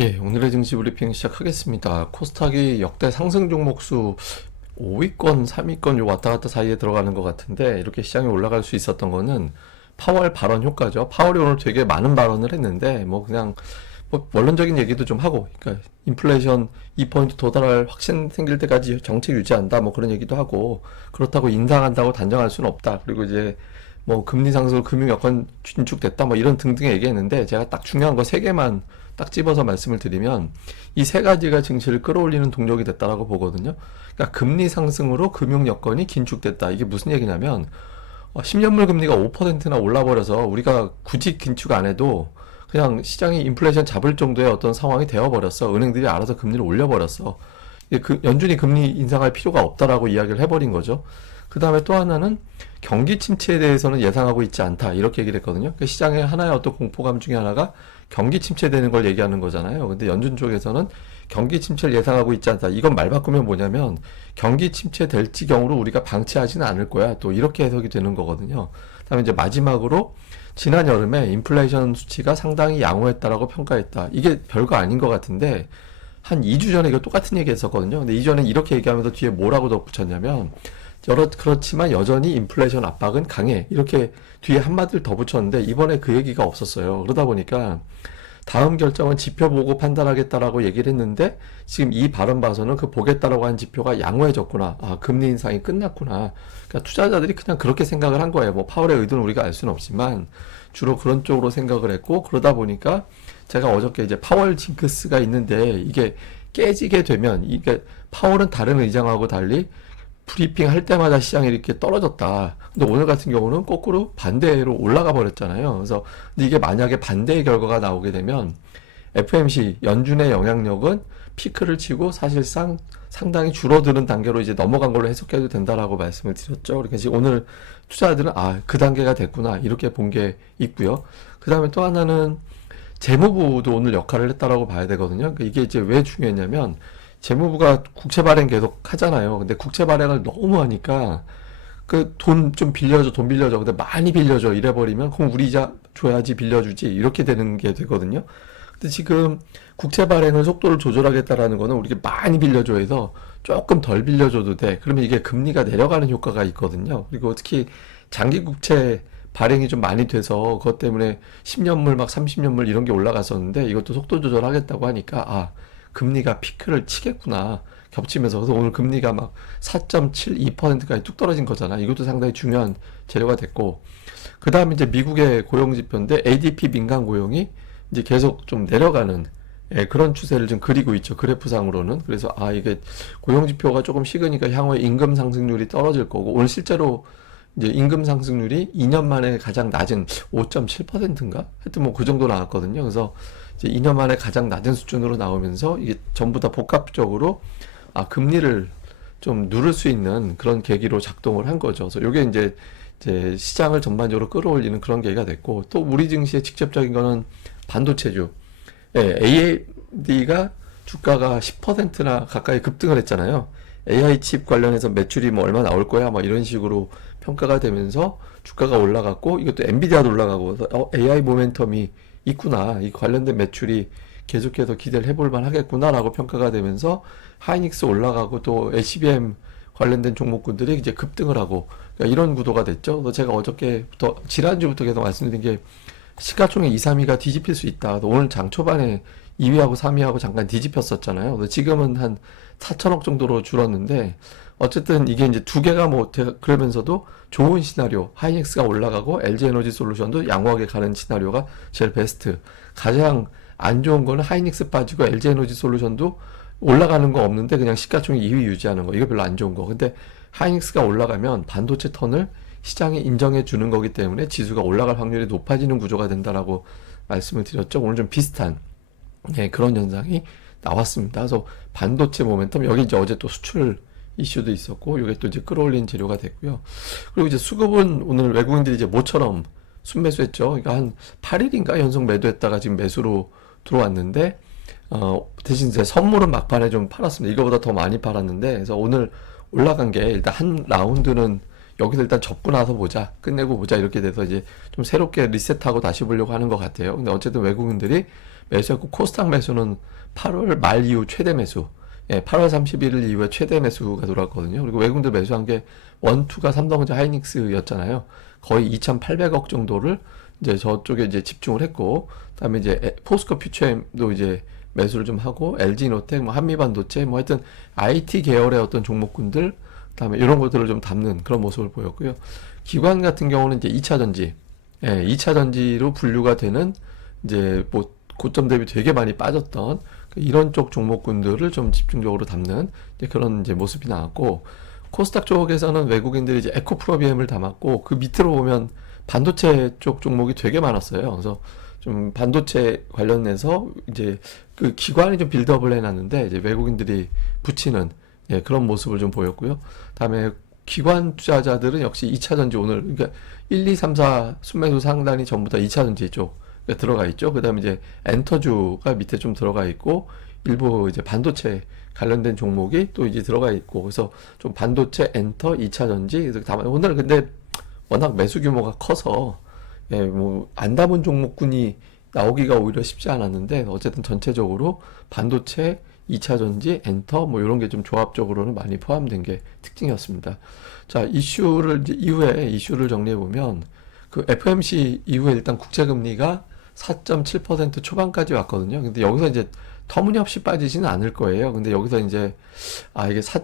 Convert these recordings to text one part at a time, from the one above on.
예, 오늘의 증시 브리핑 시작하겠습니다. 코스닥이 역대 상승 종목 수 5위권, 3위권 요 왔다 갔다 사이에 들어가는 것 같은데 이렇게 시장이 올라갈 수 있었던 거는 파월 발언 효과죠. 파월이 오늘 되게 많은 발언을 했는데 뭐 그냥 뭐 원론적인 얘기도 좀 하고, 그러니까 인플레이션 2% 도달할 확신 생길 때까지 정책 유지한다 뭐 그런 얘기도 하고, 그렇다고 인상한다고 단정할 수는 없다. 그리고 이제 뭐 금리 상승으로 금융 여건 긴축됐다 뭐 이런 등등 얘기했는데, 제가 딱 중요한 거 세 개만 딱 집어서 말씀을 드리면 이 세 가지가 증시를 끌어올리는 동력이 됐다라고 보거든요. 그러니까 금리 상승으로 금융 여건이 긴축됐다. 이게 무슨 얘기냐면 10년물 금리가 5%나 올라버려서 우리가 굳이 긴축 안 해도 그냥 시장이 인플레이션 잡을 정도의 어떤 상황이 되어버렸어. 은행들이 알아서 금리를 올려버렸어. 연준이 금리 인상할 필요가 없다라고 이야기를 해버린 거죠. 그 다음에 또 하나는 경기 침체에 대해서는 예상하고 있지 않다. 이렇게 얘기를 했거든요. 그러니까 시장의 하나의 어떤 공포감 중에 하나가 경기 침체되는 걸 얘기하는 거잖아요. 근데 연준 쪽에서는 경기 침체를 예상하고 있지 않다. 이건 말 바꾸면 뭐냐면 경기 침체 될지 경우로 우리가 방치하지는 않을 거야. 또 이렇게 해석이 되는 거거든요. 그다음에 이제 마지막으로 지난 여름에 인플레이션 수치가 상당히 양호했다라고 평가했다. 이게 별거 아닌 것 같은데 한 2주 전에 이거 똑같은 얘기 했었거든요. 근데 이전엔 이렇게 얘기하면서 뒤에 뭐라고 덧붙였냐면 그렇지만 여전히 인플레이션 압박은 강해. 이렇게 뒤에 한마디를 더 붙였는데 이번에 그 얘기가 없었어요. 그러다 보니까 다음 결정은 지표 보고 판단하겠다라고 얘기를 했는데 지금 이 발언 봐서는 그 보겠다라고 한 지표가 양호해졌구나. 아, 금리 인상이 끝났구나. 그러니까 투자자들이 그냥 그렇게 생각을 한 거예요. 뭐 파월의 의도는 우리가 알 수는 없지만 주로 그런 쪽으로 생각을 했고, 그러다 보니까 제가 어저께 이제 파월 징크스가 있는데 이게 깨지게 되면, 이게 파월은 다른 의장하고 달리 브리핑 할 때마다 시장이 이렇게 떨어졌다. 근데 오늘 같은 경우는 거꾸로 반대로 올라가 버렸잖아요. 그래서 근데 이게 만약에 반대의 결과가 나오게 되면 FMC 연준의 영향력은 피크를 치고 사실상 상당히 줄어드는 단계로 이제 넘어간 걸로 해석해도 된다라고 말씀을 드렸죠. 그러니까 지금 오늘 투자자들은 그 단계가 됐구나 이렇게 본 게 있고요. 그 다음에 또 하나는 재무부도 오늘 역할을 했다라고 봐야 되거든요. 그러니까 이게 이제 왜 중요했냐면 재무부가 국채 발행 계속 하잖아요. 근데 국채 발행을 너무 하니까 그 돈 좀 빌려줘, 돈 빌려줘. 근데 많이 빌려줘. 이래버리면 그럼 우리 이자 줘야지, 빌려주지. 이렇게 되는 게 되거든요. 근데 지금 국채 발행을 속도를 조절하겠다라는 거는 우리가 많이 빌려줘 해서 조금 덜 빌려줘도 돼. 그러면 이게 금리가 내려가는 효과가 있거든요. 그리고 특히 장기 국채 발행이 좀 많이 돼서 그것 때문에 10년물 막 30년물 이런 게 올라갔었는데 이것도 속도 조절하겠다고 하니까 금리가 피크를 치겠구나. 겹치면서. 그래서 오늘 금리가 막 4.72%까지 뚝 떨어진 거잖아. 이것도 상당히 중요한 재료가 됐고. 그 다음에 이제 미국의 고용 지표인데 ADP 민간 고용이 이제 계속 좀 내려가는 그런 추세를 좀 그리고 있죠. 그래프상으로는. 그래서 이게 고용 지표가 조금 식으니까 향후에 임금 상승률이 떨어질 거고, 오늘 실제로 이제 임금 상승률이 2년 만에 가장 낮은 5.7%인가? 하여튼 뭐 그 정도 나왔거든요. 그래서 이제 2년 만에 가장 낮은 수준으로 나오면서 이게 전부 다 복합적으로 금리를 좀 누를 수 있는 그런 계기로 작동을 한 거죠. 그래서 이게 이제 시장을 전반적으로 끌어올리는 그런 계기가 됐고, 또 우리 증시의 직접적인 거는 반도체주. AMD가 주가가 10%나 가까이 급등을 했잖아요. AI 칩 관련해서 매출이 뭐 얼마 나올 거야, 뭐 이런 식으로 평가가 되면서 주가가 올라갔고, 이것도 엔비디아도 올라가고, AI 모멘텀이 있구나, 이 관련된 매출이 계속해서 기대를 해볼 만 하겠구나라고 평가가 되면서 하이닉스 올라가고, 또 HBM 관련된 종목군들이 이제 급등을 하고, 그러니까 이런 구도가 됐죠. 그래서 제가 어저께부터, 지난주부터 계속 말씀드린 게 시가총액 2, 3위가 뒤집힐 수 있다. 오늘 장 초반에 2위하고 3위하고 잠깐 뒤집혔었잖아요. 근데 지금은 한 4천억 정도로 줄었는데, 어쨌든 이게 이제 두 개가 뭐 그러면서도 좋은 시나리오, 하이닉스가 올라가고 LG에너지 솔루션도 양호하게 가는 시나리오가 제일 베스트. 가장 안 좋은 거는 하이닉스 빠지고 LG에너지 솔루션도 올라가는 거 없는데 그냥 시가총액 2위 유지하는 거. 이거 별로 안 좋은 거. 근데 하이닉스가 올라가면 반도체 턴을 시장이 인정해 주는 거기 때문에 지수가 올라갈 확률이 높아지는 구조가 된다라고 말씀을 드렸죠. 오늘 좀 비슷한 그런 현상이 나왔습니다. 그래서 반도체 모멘텀, 여기 이제 어제 또 수출 이슈도 있었고, 이게 또 이제 끌어올린 재료가 됐고요. 그리고 이제 수급은 오늘 외국인들이 이제 모처럼 순매수했죠. 그러니까 한 8일인가 연속 매도했다가 지금 매수로 들어왔는데, 대신 이제 선물은 막판에 좀 팔았습니다. 이거보다 더 많이 팔았는데, 그래서 오늘 올라간 게 일단 한 라운드는 여기서 일단 접고 나서 보자, 끝내고 보자, 이렇게 돼서 이제 좀 새롭게 리셋하고 다시 보려고 하는 것 같아요. 근데 어쨌든 외국인들이 매수했고, 코스닥 매수는 8월 말 이후 최대 매수. 예, 8월 31일 이후에 최대 매수가 들어왔거든요. 그리고 외국인들 매수한 게 원투가 삼성전자 하이닉스였잖아요. 거의 2,800억 정도를 이제 저쪽에 이제 집중을 했고, 그다음에 이제 포스코 퓨처엠도 이제 매수를 좀 하고, LG노텍, 뭐 한미반도체, 뭐 하여튼 IT 계열의 어떤 종목군들, 그다음에 이런 것들을 좀 담는 그런 모습을 보였고요. 기관 같은 경우는 이제 2차 전지, 예, 2차 전지로 분류가 되는 이제 뭐 고점 대비 되게 많이 빠졌던 이런 쪽 종목군들을 좀 집중적으로 담는 이제 그런 이제 모습이 나왔고, 코스닥 쪽에서는 외국인들이 이제 에코프로비엠을 담았고, 그 밑으로 보면 반도체 쪽 종목이 되게 많았어요. 그래서 좀 반도체 관련해서 이제 그 기관이 좀 빌드업을 해놨는데, 이제 외국인들이 붙이는, 예, 그런 모습을 좀 보였고요. 다음에 기관 투자자들은 역시 2차 전지 오늘, 그러니까 1, 2, 3, 4 순매수 상단이 전부 다 2차 전지 쪽 들어가 있죠. 그 다음에 이제 엔터주가 밑에 좀 들어가 있고, 일부 이제 반도체 관련된 종목이 또 이제 들어가 있고, 그래서 좀 반도체, 엔터, 2차 전지, 그래서 다만 오늘 근데 워낙 매수 규모가 커서, 예, 뭐 안 담은 종목군이 나오기가 오히려 쉽지 않았는데, 어쨌든 전체적으로 반도체, 2차 전지, 엔터 뭐 이런 게 좀 조합적으로는 많이 포함된 게 특징이었습니다. 자, 이슈를 이제 이후에 이슈를 정리해 보면, 그 FMC 이후에 일단 국채금리가 4.7% 초반까지 왔거든요. 근데 여기서 이제 터무니없이 빠지지는 않을 거예요. 근데 여기서 이제 이게 4.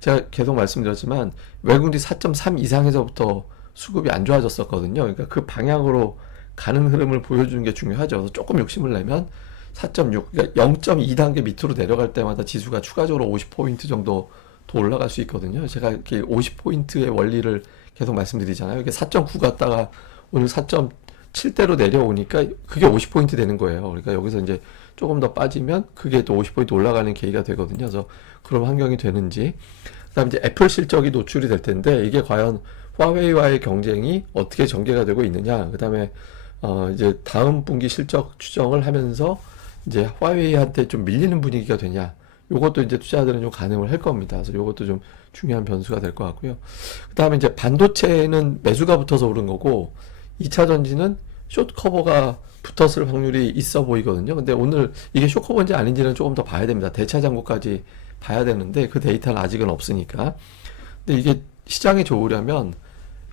제가 계속 말씀드렸지만 외국인이 4.3 이상에서부터 수급이 안 좋아졌었거든요. 그러니까 그 방향으로 가는 흐름을 보여주는 게 중요하죠. 그래서 조금 욕심을 내면 4.6, 그러니까 0.2단계 밑으로 내려갈 때마다 지수가 추가적으로 50포인트 정도 더 올라갈 수 있거든요. 제가 이렇게 50포인트의 원리를 계속 말씀드리잖아요. 이게 4.9 갔다가 오늘 4.7대로 내려오니까 그게 50포인트 되는 거예요. 그러니까 여기서 이제 조금 더 빠지면 그게 또 50포인트 올라가는 계기가 되거든요. 그래서 그런 환경이 되는지. 그다음에 이제 애플 실적이 노출이 될 텐데 이게 과연 화웨이와의 경쟁이 어떻게 전개가 되고 있느냐. 그다음에 이제 다음 분기 실적 추정을 하면서 이제 화웨이한테 좀 밀리는 분위기가 되냐. 요것도 이제 투자자들은 좀 가늠을 할 겁니다. 그래서 요것도 좀 중요한 변수가 될 것 같고요. 그다음에 이제 반도체는 매수가 붙어서 오른 거고 2차 전지는 숏 커버가 붙었을 확률이 있어 보이거든요. 근데 오늘 이게 숏 커버인지 아닌지는 조금 더 봐야 됩니다. 대차 잔고까지 봐야 되는데 그 데이터는 아직은 없으니까. 근데 이게 시장이 좋으려면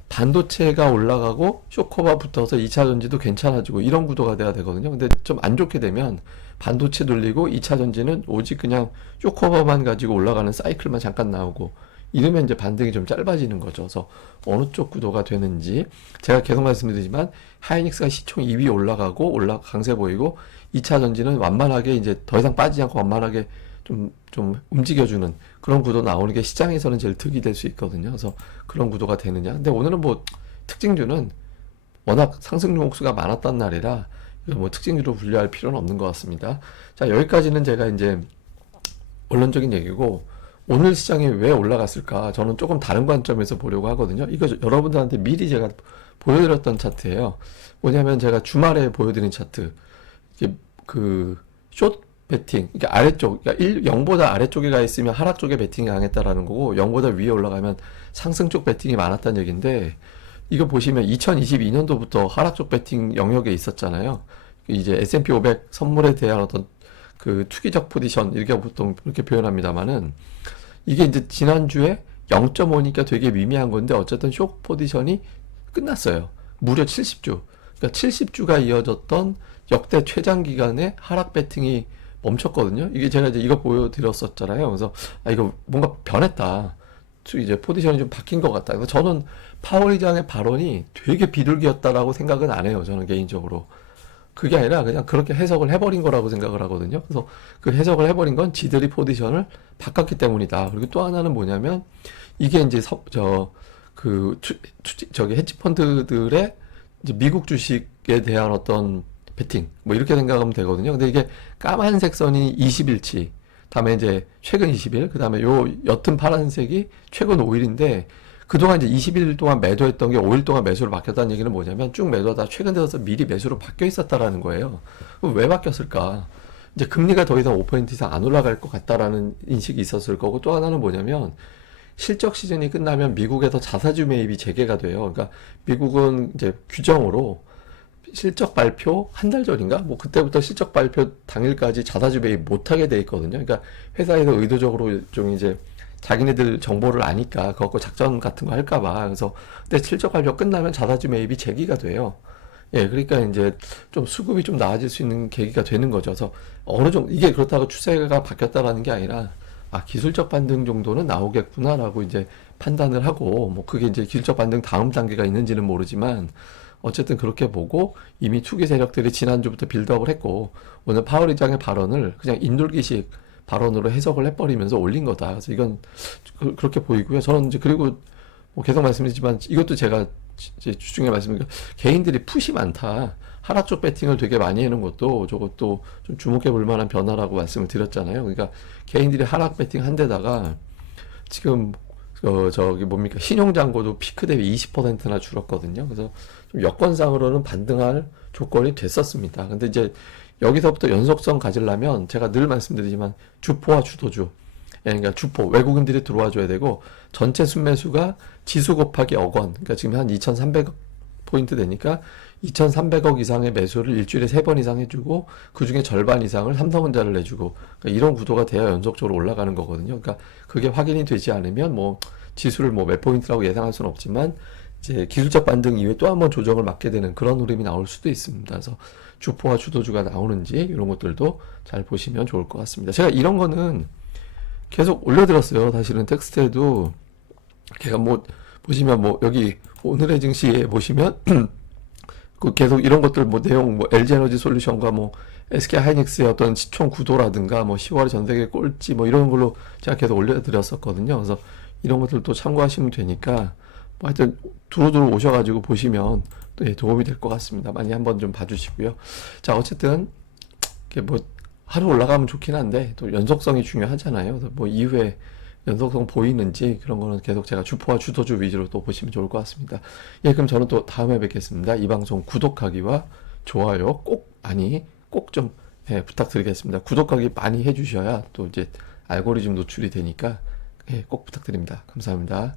반도체가 올라가고 쇼커버 붙어서 2차 전지도 괜찮아지고 이런 구도가 돼야 되거든요. 근데 좀 안 좋게 되면 반도체 돌리고 2차 전지는 오직 그냥 쇼커버만 가지고 올라가는 사이클만 잠깐 나오고 이러면 이제 반등이 좀 짧아지는 거죠. 그래서 어느 쪽 구도가 되는지 제가 계속 말씀드리지만 하이닉스가 시총 2위 올라가고 강세 보이고 2차 전지는 완만하게 이제 더 이상 빠지지 않고 완만하게 좀 움직여주는 그런 구도 나오는 게 시장에서는 제일 득이 될 수 있거든요. 그래서 그런 구도가 되느냐. 근데 오늘은 뭐 특징주는 워낙 상승 종목수가 많았던 날이라 뭐 특징주로 분류할 필요는 없는 것 같습니다. 자, 여기까지는 제가 이제 원론적인 얘기고 오늘 시장이 왜 올라갔을까? 저는 조금 다른 관점에서 보려고 하거든요. 이거 여러분들한테 미리 제가 보여드렸던 차트예요. 뭐냐면 제가 주말에 보여드린 차트. 이게 숏 베팅, 그러니까 아래쪽, 그러니까 0보다 아래쪽에 가 있으면 하락 쪽에 베팅이 강했다라는 거고 0보다 위에 올라가면 상승 쪽 베팅이 많았다는 얘기인데 이거 보시면 2022년도부터 하락 쪽 베팅 영역에 있었잖아요. 이제 S&P 500 선물에 대한 어떤 그 투기적 포지션 이렇게 보통 그렇게 표현합니다만은 이게 이제 지난주에 0.5니까 되게 미미한 건데 어쨌든 숏 포지션이 끝났어요. 무려 70주. 그러니까 70주가 이어졌던 역대 최장 기간의 하락 베팅이 멈췄거든요. 이게 제가 이제 이거 보여드렸었잖아요. 그래서 이거 뭔가 변했다. 이제 포지션이 좀 바뀐 것 같다. 그래서 저는 파월 의장의 발언이 되게 비둘기였다라고 생각은 안 해요. 저는 개인적으로. 그게 아니라 그냥 그렇게 해석을 해버린 거라고 생각을 하거든요. 그래서 그 해석을 해버린 건 지들이 포지션을 바꿨기 때문이다. 그리고 또 하나는 뭐냐면 이게 이제 저기 헤지펀드들의 이제 미국 주식에 대한 어떤 베팅 뭐 이렇게 생각하면 되거든요. 근데 이게 까만색 선이 20일치, 다음에 이제 최근 20일, 그 다음에 요 옅은 파란색이 최근 5일인데 그동안 이제 20일 동안 매도했던 게 5일 동안 매수로 바뀌었다는 얘기는 뭐냐면 쭉 매도하다 최근 들어서 미리 매수로 바뀌어 있었다라는 거예요. 그럼 왜 바뀌었을까? 이제 금리가 더 이상 5% 이상 안 올라갈 것 같다라는 인식이 있었을 거고 또 하나는 뭐냐면 실적 시즌이 끝나면 미국에서 자사주 매입이 재개가 돼요. 그러니까 미국은 이제 규정으로 실적 발표 한 달 전인가? 뭐 그때부터 실적 발표 당일까지 자사주 매입 못하게 돼 있거든요. 그러니까 회사에서 의도적으로 좀 이제 자기네들 정보를 아니까 그거 작전 같은 거 할까 봐. 그래서 근데 실적 발표 끝나면 자사주 매입이 재기가 돼요. 예, 그러니까 이제 좀 수급이 좀 나아질 수 있는 계기가 되는 거죠. 그래서 어느 정도 이게 그렇다고 추세가 바뀌었다라는 게 아니라 아, 기술적 반등 정도는 나오겠구나라고 이제 판단을 하고 뭐 그게 이제 기술적 반등 다음 단계가 있는지는 모르지만 어쨌든 그렇게 보고 이미 투기 세력들이 지난주부터 빌드업을 했고 오늘 파월 의장의 발언을 그냥 인돌기식 발언으로 해석을 해버리면서 올린 거다. 그래서 이건 그렇게 보이고요. 저는 이제 그리고 뭐 계속 말씀드리지만 이것도 제가 이제 주중에 말씀드린 개인들이 풋이 많다. 하락 쪽 배팅을 되게 많이 해놓은 것도 저것도 좀 주목해 볼 만한 변화라고 말씀을 드렸잖아요. 그러니까 개인들이 하락 배팅 한 데다가 지금 저기 뭡니까 신용 잔고도 피크 대비 20%나 줄었거든요. 그래서 좀 여건상으로는 반등할 조건이 됐었습니다. 근데 이제 여기서부터 연속성 가지려면 제가 늘 말씀드리지만 주포와 주도주, 예, 그러니까 주포 외국인들이 들어와 줘야 되고 전체 순매수가 지수 곱하기 억원, 그러니까 지금 한 2,300억 포인트 되니까 2,300억 이상의 매수를 일주일에 3번 이상 해주고 그 중에 절반 이상을 삼성전자를 내주고 그러니까 이런 구도가 돼야 연속적으로 올라가는 거거든요. 그러니까 그게 확인이 되지 않으면 뭐 지수를 뭐 몇 포인트라고 예상할 수는 없지만 이제 기술적 반등 이후에 또 한 번 조정을 맞게 되는 그런 흐름이 나올 수도 있습니다. 그래서 주포와 주도주가 나오는지 이런 것들도 잘 보시면 좋을 것 같습니다. 제가 이런 거는 계속 올려드렸어요. 사실은 텍스트에도 제가 뭐 보시면 뭐 여기 오늘의 증시에 보시면 그 계속 이런 것들 뭐 내용 뭐 LG에너지 솔루션과 뭐 SK하이닉스의 어떤 시총 구도라든가 뭐 10월 전 세계 꼴찌 뭐 이런 걸로 제가 계속 올려드렸었거든요. 그래서 이런 것들도 참고하시면 되니까 뭐 하여튼 두루두루 오셔가지고 보시면 또 예, 도움이 될 것 같습니다. 많이 한번 좀 봐주시고요. 자, 어쨌든 이게 뭐 하루 올라가면 좋긴 한데 또 연속성이 중요하잖아요. 그래서 뭐 이후에 연속성 보이는지 그런 거는 계속 제가 주포와 주도주 위주로 또 보시면 좋을 것 같습니다. 예, 그럼 저는 또 다음에 뵙겠습니다. 이 방송 구독하기와 좋아요 꼭 많이 꼭 좀 예, 부탁드리겠습니다. 구독하기 많이 해주셔야 또 이제 알고리즘 노출이 되니까 예, 꼭 부탁드립니다. 감사합니다.